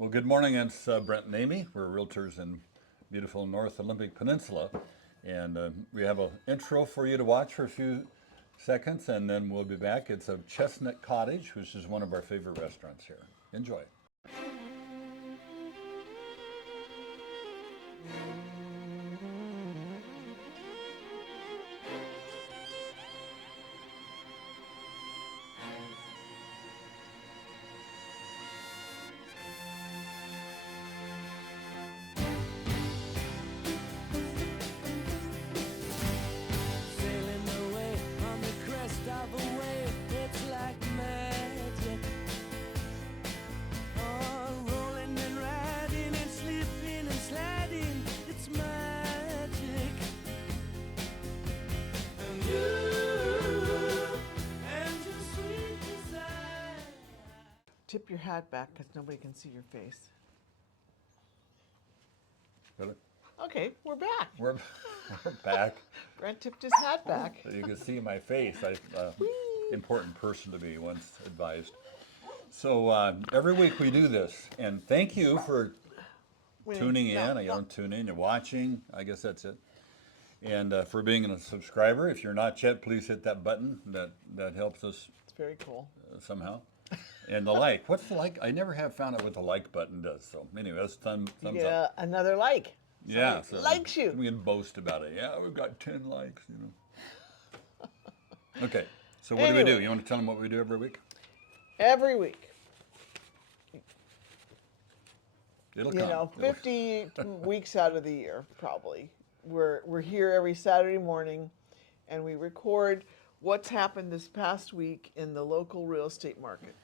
Well, good morning. It's Brent and Amy. We're realtors in beautiful North Olympic Peninsula. And we have an intro for you to watch for a few seconds, and then we'll be back. It's a Chestnut Cottage, which is one of our favorite restaurants here. Enjoy. Sailing away on the crest of a wave, it's like magic. Oh, rolling and riding and slipping and sliding, it's magic. And your sweet desire. Tip your hat back because nobody can see your face. Really? Okay, we're back. We're back. Brent tipped his hat back. So you can see my face. Important person to be, once advised. So every week we do this, and thank you for tuning in. You don't tune in, you're watching. I guess that's it. And for being a subscriber, if you're not yet, please hit that button. That helps us It's very cool. somehow. And the like. What's the like? I never have found out what the like button does. So anyway, that's thumbs Yeah, up. another like. Yeah, Somebody likes you. We can boast about it. Yeah, we've got 10 likes, Okay, so what do we do? Anyway. You want to tell them what we do every week? Every week. It'll You come. know, It'll- 50 weeks out of the year, probably. We're here every Saturday morning, and we record what's happened this past week in the local real estate market.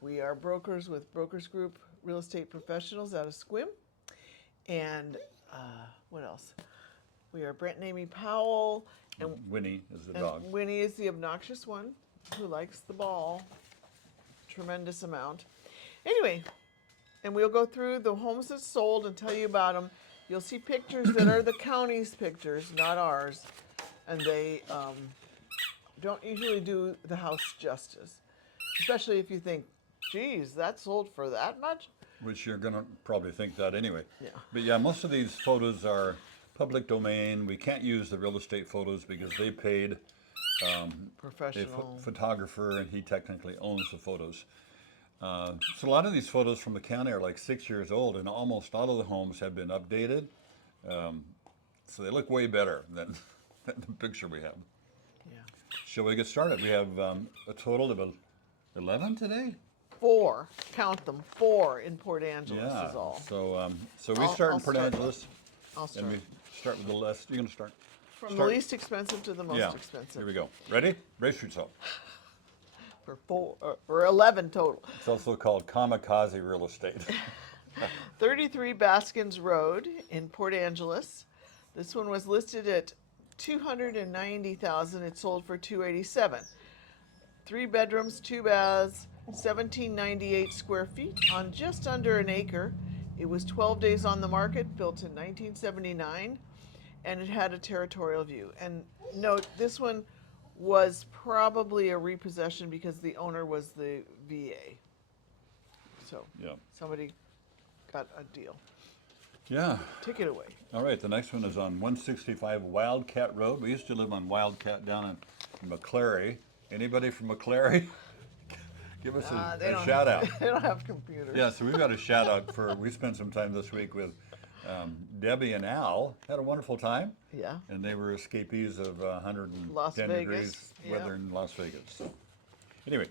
We are brokers with Brokers Group Real Estate Professionals out of Sequim. And what else? We are Brent and Amy Powell, and Winnie is the And dog. Winnie is the obnoxious one who likes the ball. Tremendous amount. Anyway, and we'll go through the homes that sold and tell you about them. You'll see pictures that are the county's pictures, not ours. And they don't usually do the house justice. Especially if you think, geez, that sold for that much? Which you're going to probably think that anyway. Yeah. But yeah, most of these photos are public domain. We can't use the real estate photos because they paid a Professional. photographer, and he technically owns the photos. So a lot of these photos from the county are like 6 years old, and almost all of the homes have been updated. So they look way better than, than the picture we have. Yeah. Shall we get started? We have a total of 11 today? 4, count them, 4 in Port Angeles Yeah. is all. So we I'll- start I'll in Port start. Angeles, I'll and start. we start with the less. You're going to start. From the start. least expensive to the most Yeah. expensive. Here we go. Ready? Brace yourself. For 4 or 11 total. It's also called kamikaze real estate. 33 Baskins Road in Port Angeles. This one was listed at $290,000. It sold for $287,000. 3 bedrooms, 2 baths, 1798 square feet on just under an acre. It was 12 days on the market, built in 1979, and it had a territorial view. And note, this one was probably a repossession because the owner was the VA. So Yeah. somebody got a deal. Yeah. Take it away. All right. The next one is on 165 Wildcat Road. We used to live on Wildcat down in McClary. Anybody from McClary? Give us a shout out. They don't have computers. Yeah, so we've got a shout out for, we spent some time this week with Debbie and Al. Had a wonderful time. Yeah. And they were escapees of 110 Las degrees Vegas, weather yeah. in Las Vegas. So, anyway,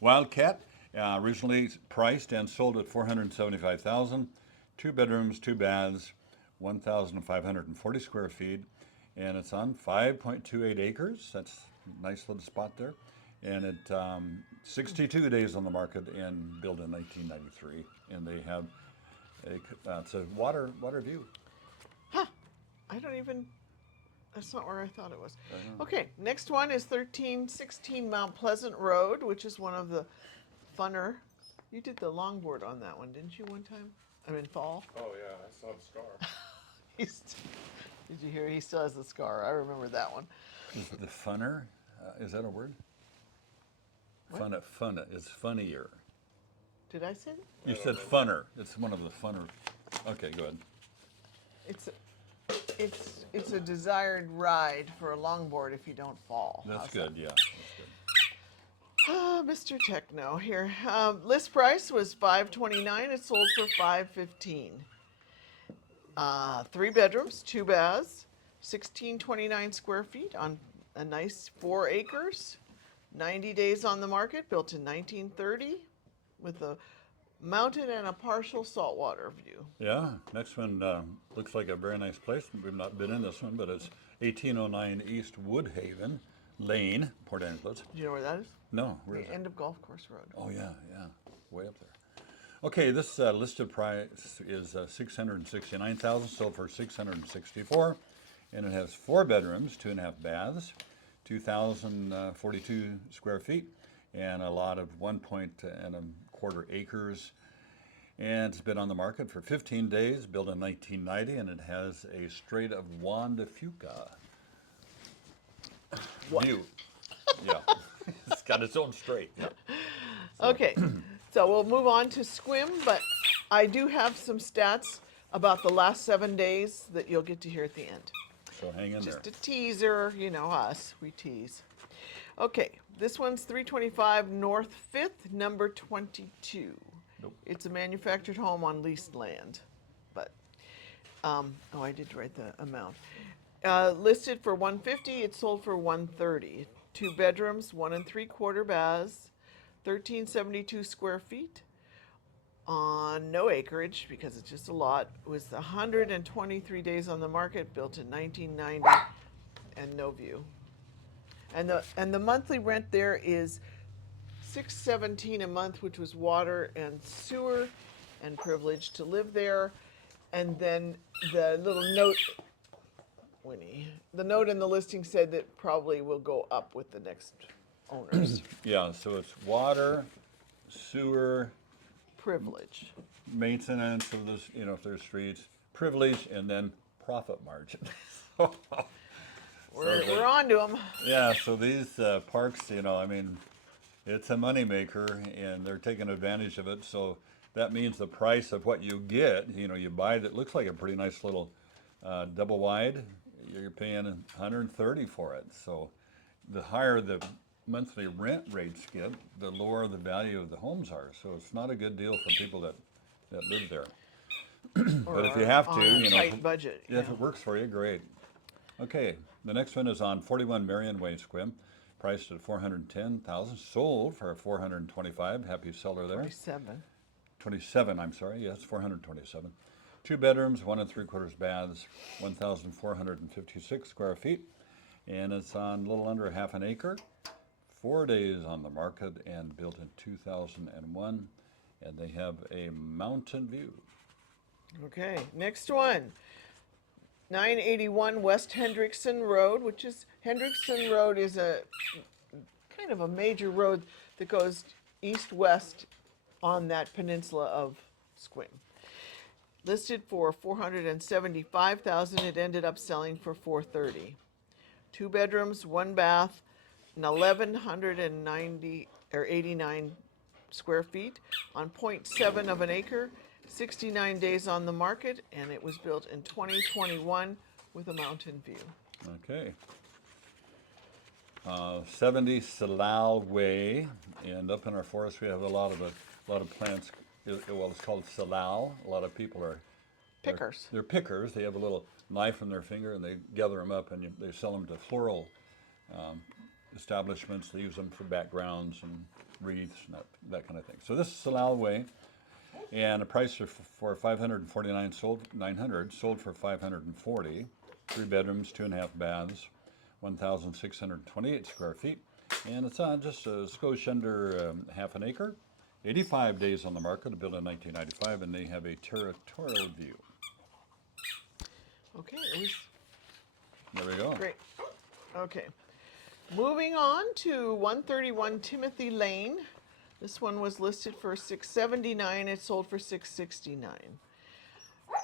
Wildcat, originally priced and sold at $475,000. 2 bedrooms, 2 baths, 1,540 square feet, and it's on 5.28 acres. That's a nice little spot there. And it 62 days on the market and built in 1993. And they have it's a water view. I don't even, that's not where I thought it was. Okay, next one is 1316 Mount Pleasant Road, which is one of the funner. You did the longboard on that one, didn't you, one time? I mean, fall? Oh yeah, I saw the scar. Did you hear? He still has the scar. I remember that one. Is the funner? Is that a word? What? Funna is funnier. Did I say that? You said funner. It's one of the funner. Okay, go ahead. It's a desired ride for a longboard if you don't fall. That's How's good. that? Yeah, that's good. Mr. Techno here. List price was $529. It sold for $515. 3 bedrooms, 2 baths, 1629 square feet on a nice 4 acres. 90 days on the market, built in 1930, with a mountain and a partial saltwater view. Yeah, next one looks like a very nice place. We've not been in this one, but it's 1809 East Woodhaven Lane, Port Angeles. Do you know where that is? No, where is The it? end of Golf Course Road. Oh yeah, yeah, way up there. Okay, this listed price is 669,000, sold for 664, and it has 4 bedrooms, 2.5 baths, 2,042 square feet, and a lot of 1.25 acres. And it's been on the market for 15 days, built in 1990, and it has a Strait of Juan de Fuca view. Yeah, it's got its own strait. Yeah. Okay, so we'll move on to Sequim, but I do have some stats about the last 7 days that you'll get to hear at the end. So hang in there. Just a teaser, you know us, we tease. Okay, this one's 325 North 5th, number 22. Nope. It's a manufactured home on leased land, but, oh, I did write the amount. Listed for 150, it sold for 130. 2 bedrooms, 1 3/4 baths, 1372 square feet on no acreage because it's just a lot. It was 123 days on the market, built in 1990, and no view. And the monthly rent there is $617 a month, which was water and sewer, and privilege to live there. And then the little note, Winnie, the note in the listing said that probably will go up with the next owners. Yeah, so it's water, sewer, Privilege. maintenance of this, if there's streets, privilege, and then profit margin. We're on to them. Yeah, so these parks, it's a moneymaker, and they're taking advantage of it. So that means the price of what you get, you buy that looks like a pretty nice little double wide, you're paying $130 for it. So the higher the monthly rent rates get, the lower the value of the homes are. So it's not a good deal for people that live there. But if you have on to, a tight budget. if it works for you, great. Okay, the next one is on 41 Marion Way, Sequim, priced at $410,000, sold for $425. Happy seller there. 27, I'm sorry. Yes, 427. 2 bedrooms, 1 3/4 baths, 1,456 square feet, and it's on a little under half an acre. 4 days on the market and built in 2001, and they have a mountain view. Okay, next one. 981 West Hendrickson Road, Hendrickson Road is a kind of a major road that goes east-west on that peninsula of Sequim. Listed for $475,000, it ended up selling for $430. 2 bedrooms, 1 bath, and 1,189 square feet on 0.7 of an acre. 69 days on the market, and it was built in 2021 with a mountain view. Okay. 70 Salal Way, and up in our forest we have a lot of plants. Well, it's called salal. A lot of people are Pickers. They're pickers. They have a little knife in their finger, and they gather them up, and they sell them to floral establishments. They use them for backgrounds and wreaths and that kind of thing. So this is Salal Way. And the price for 549 sold 900, sold for 540. 3 bedrooms, 2.5 baths, 1,628 square feet, and it's on just a skosh under half an acre. 85 days on the market, built in 1995, and they have a territorial view. Okay, it was There we go. great. Okay, moving on to 131 Timothy Lane. This one was listed for $679. It sold for $669.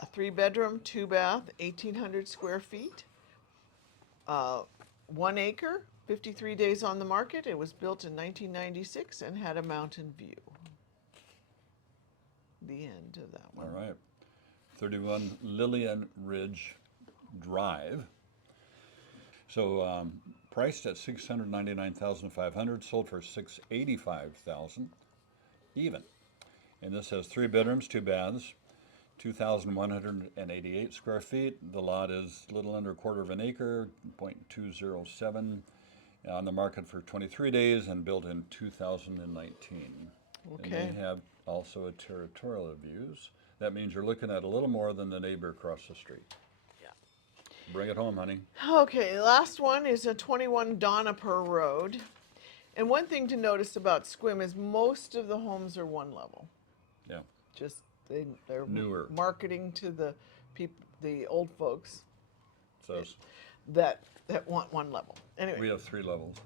A 3 bedroom, 2 bath, 1,800 square feet, 1 acre, 53 days on the market. It was built in 1996 and had a mountain view. the end of that All one. right. 31 Lillian Ridge Drive. So priced at $699,500, sold for $685,000 even. And this has 3 bedrooms, 2 baths, 2,188 square feet. The lot is a little under a quarter of an acre, 0.207, on the market for 23 days and built in 2019. And Okay. they have also a territorial views. That means you're looking at a little more than the neighbor across the street. Yeah. Bring it home, honey. Okay, last one is a 21 Donaper Road. And one thing to notice about Sequim is most of the homes are one level. Yeah. Just they're Newer. marketing to the people, the old folks Says that want one level. Anyway, we have 3 levels.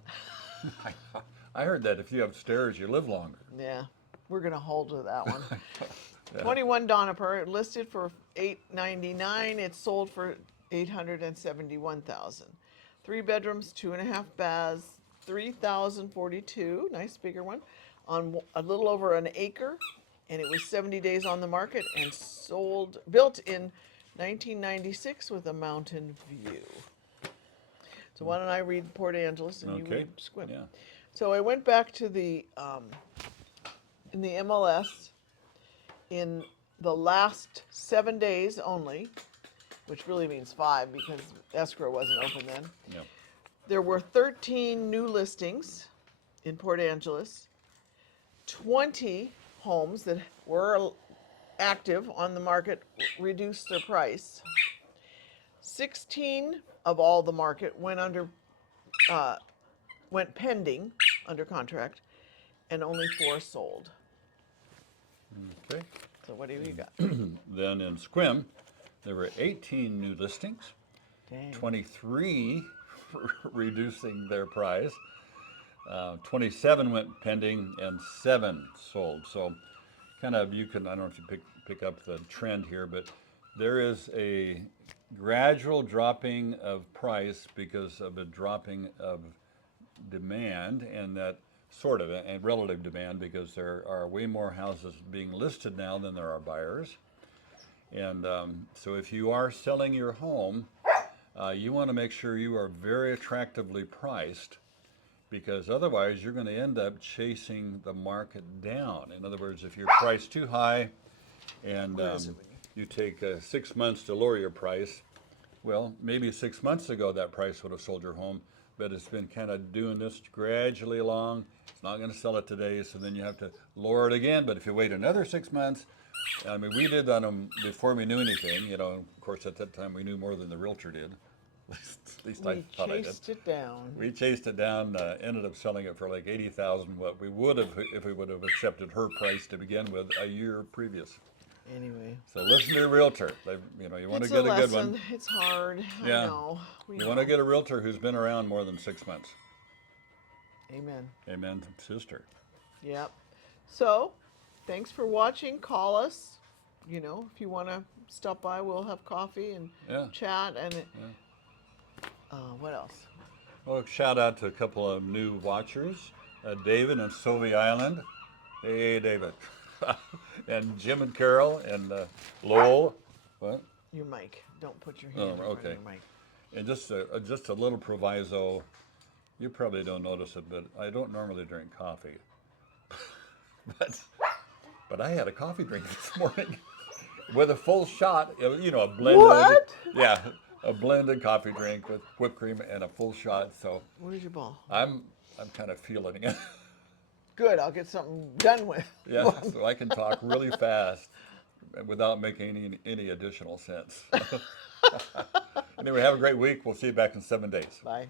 I heard that if you have stairs, you live longer. yeah, we're gonna hold to that one. Yeah. 21 Donaper, listed for $899. It's sold for $871,000. 3 bedrooms, 2.5 baths, 3,042. Nice bigger one, on a little over an acre, and it was 70 days on the market and built in 1996 with a mountain view. So why don't I read Port Angeles and you Okay. read Sequim? Yeah. So I went back to the in the MLS in the last 7 days only, which really means 5 because escrow wasn't open then. Yeah. There were 13 new listings in Port Angeles, 20 homes that were active on the market reduced their price. 16 of all the market went pending under contract, and only 4 sold. Okay. So what do you got? Then in Sequim, there were 18 new listings, Dang. 23 reducing their price, 27 went pending, and 7 sold. So kind of I don't know if you pick up the trend here, but there is a gradual dropping of price because of a dropping of demand, and that sort of a relative demand because there are way more houses being listed now than there are buyers. And so if you are selling your home, you want to make sure you are very attractively priced, because otherwise you're going to end up chasing the market down. In other words, if you're priced too high and Where is it? you take 6 months to lower your price, well, maybe 6 months ago that price would have sold your home, but it's been kind of doing this gradually along. It's not going to sell it today, so then you have to lower it again. But if you wait another 6 months, I mean, we did on them before we knew anything. You know, of course, at that time we knew more than the realtor did. At least I We thought I did. chased it down. We chased it down, ended up selling it for like $80,000, what we would have if we would have accepted her price to begin with a year previous. Anyway, So listen to your realtor. You want to it's get a a good lesson. one. It's hard. Yeah. I know. We You want to know. get a realtor who's been around more than 6 months. Amen. Amen, sister. Yep. So, thanks for watching. Call us. You know, if you want to stop by, we'll have coffee and Yeah. chat. And what else? Well, shout out to a couple of new watchers, David and Sylvie Island. Hey, David. And Jim and Carol and Lowell. What? Your mic. Don't put your Oh, hand in front okay. of your mic. And just a little proviso. You probably don't notice it, but I don't normally drink coffee. but I had a coffee drink this morning with a full shot. You know, a blended. What? Yeah, a blended coffee drink with whipped cream and a full shot. So Where's your ball? I'm kind of feeling it. Good. I'll get something done with. Yeah, so I can talk really fast without making any additional sense. Anyway, have a great week. We'll see you back in 7 days. Bye.